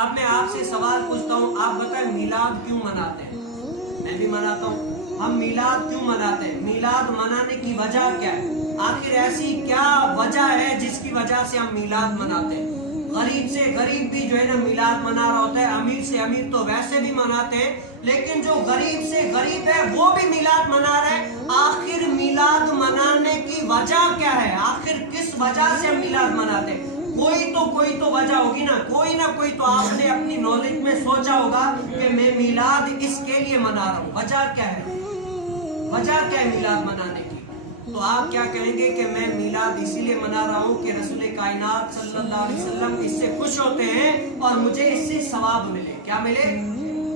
اب میں آپ سے سوال پوچھتا ہوں، آپ بتائیں میلاد کیوں مناتے ہیں؟ میں بھی مناتا ہوں۔ ہم میلاد کیوں مناتے ہیں؟ میلاد منانے کی وجہ کیا ہے؟ آخر ایسی کیا وجہ ہے جس کی وجہ سے ہم میلاد مناتے ہیں؟ غریب سے غریب بھی جو ہے نا میلاد منا رہا ہوتا ہے، امیر سے امیر تو ویسے بھی مناتے ہیں، لیکن جو غریب سے غریب ہے وہ بھی میلاد منا رہا ہے۔ آخر میلاد منانے کی وجہ کیا ہے؟ آخر کس وجہ سے ہم میلاد مناتے ہیں؟ کوئی تو وجہ ہوگی نا، کوئی نہ کوئی تو آپ نے اپنی نالج میں سوچا ہوگا کہ میں میلاد اس کے لیے منا رہا ہوں۔ وجہ کیا ہے؟ وجہ کیا ہے میلاد منانے کی؟ تو آپ کیا کہیں گے کہ میں میلاد اسی لیے منا رہا ہوں کہ رسول کائنات صلی اللہ علیہ وسلم اس سے خوش ہوتے ہیں اور مجھے اس سے ثواب ملے۔ کیا ملے؟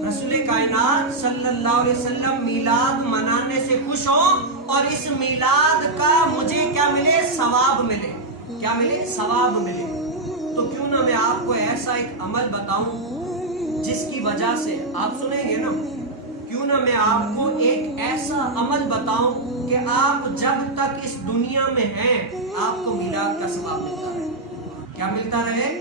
رسول کائنات صلی اللہ علیہ وسلم میلاد منانے سے خوش ہوں اور اس میلاد کا مجھے کیا ملے؟ ثواب ملے۔ کیا ملے؟ ثواب ملے۔ تو کیوں نہ میں آپ کو ایسا ایک عمل بتاؤں جس کی وجہ سے آپ سنیں گے نا، کیوں نہ میں آپ کو ایک ایسا عمل بتاؤں کہ آپ جب تک اس دنیا میں ہیں آپ کو میلاد کا ثواب ملتا رہے۔ کیا ملتا رہے؟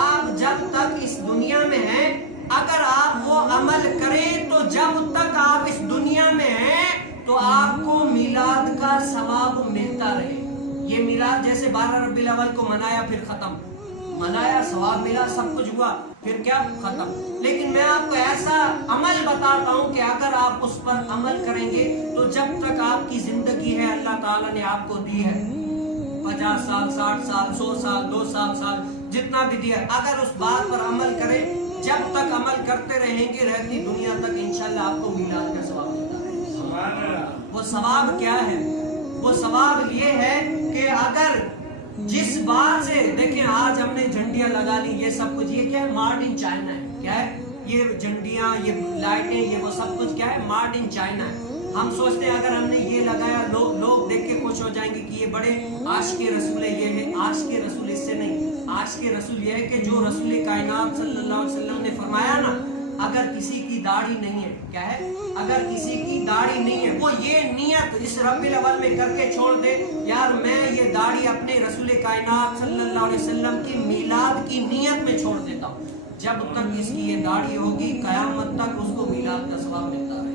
آپ جب تک اس دنیا میں ہیں اگر آپ وہ عمل کریں تو جب تک آپ اس دنیا میں ہیں تو آپ کو میلاد کا ثواب ملتا رہے۔ یہ میلاد جیسے 12 ربیع الاول کو منایا پھر ختم، منایا ثواب ملا سب کچھ ہوا پھر کیا ختم، لیکن میں آپ کو ایسا عمل بتاتا ہوں کہ اگر آپ اس پر عمل کریں گے تو جب تک آپ کی زندگی ہے اللہ تعالیٰ نے آپ کو دی ہے 50 سال 60 سال 100 سال 200 سال جتنا بھی دیا، اگر اس بات پر عمل کریں جب تک عمل کرتے رہیں گے رہتی دنیا تک انشاءاللہ آپ کو میلاد کا ثواب ملتا ہے۔ وہ ثواب کیا ہے؟ وہ ثواب یہ ہے کہ اگر جس بات سے دیکھیں آج ہم نے جھنڈیاں لگا لی، یہ سب کچھ یہ کیا ہے؟ مارڈ ان چائنا ہے۔ کیا ہے؟ یہ جھنڈیاں یہ لائٹیں یہ وہ سب کچھ کیا ہے؟ مارڈ ان چائنا ہے۔ ہم سوچتے ہیں اگر ہم نے یہ لگایا لوگ دیکھ کے خوش ہو جائیں گے کہ یہ بڑے عاشق رسول ہے، یہ ہے عاشق رسول۔ اس سے نہیں، عاشق رسول یہ ہے کہ جو رسول کائنات صلی اللہ علیہ وسلم نے فرمایا نا، اگر کسی کی داڑھی نہیں ہے، کیا ہے؟ اگر کسی کی داڑھی نہیں ہے وہ یہ نیت اس ربیع الاول میں کر کے چھوڑ دے، یار میں یہ داڑھی اپنے رسول کائنات صلی اللہ علیہ وسلم کی میلاد کی نیت میں چھوڑ دیتا ہوں، جب تک اس کی یہ داڑھی ہوگی قیامت تک اس کو میلاد کا ثواب ملتا رہے۔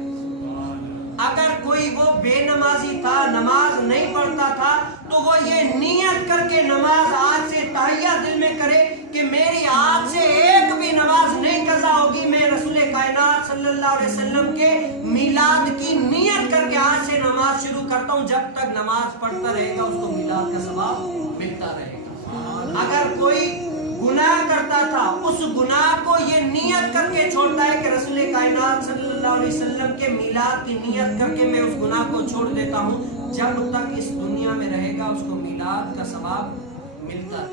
اگر کوئی وہ بے نمازی تھا، نماز نہیں پڑھتا تھا، تو وہ یہ نیت کر کے نماز آج سے تہیہ دل میں کرے کہ میری آج سے ایک بھی نماز نہیں قضا ہوگی، میں رسول کائنات صلی اللہ علیہ وسلم کے میلاد کی نیت کر کے آج سے نماز شروع کرتا ہوں، جب تک نماز پڑھتا رہے گا اس کو میلاد کا ثواب ملتا رہے گا۔ اگر کوئی گناہ کرتا تھا اس گناہ کو یہ نیت کر کے چھوڑتا ہے کہ رسول کائنات صلی اللہ علیہ وسلم کے میلاد کی نیت کر کے میں اس گناہ کو چھوڑ دیتا ہوں، جب تک اس دنیا میں رہے گا اس کو میلاد کا ثواب ملتا ہے۔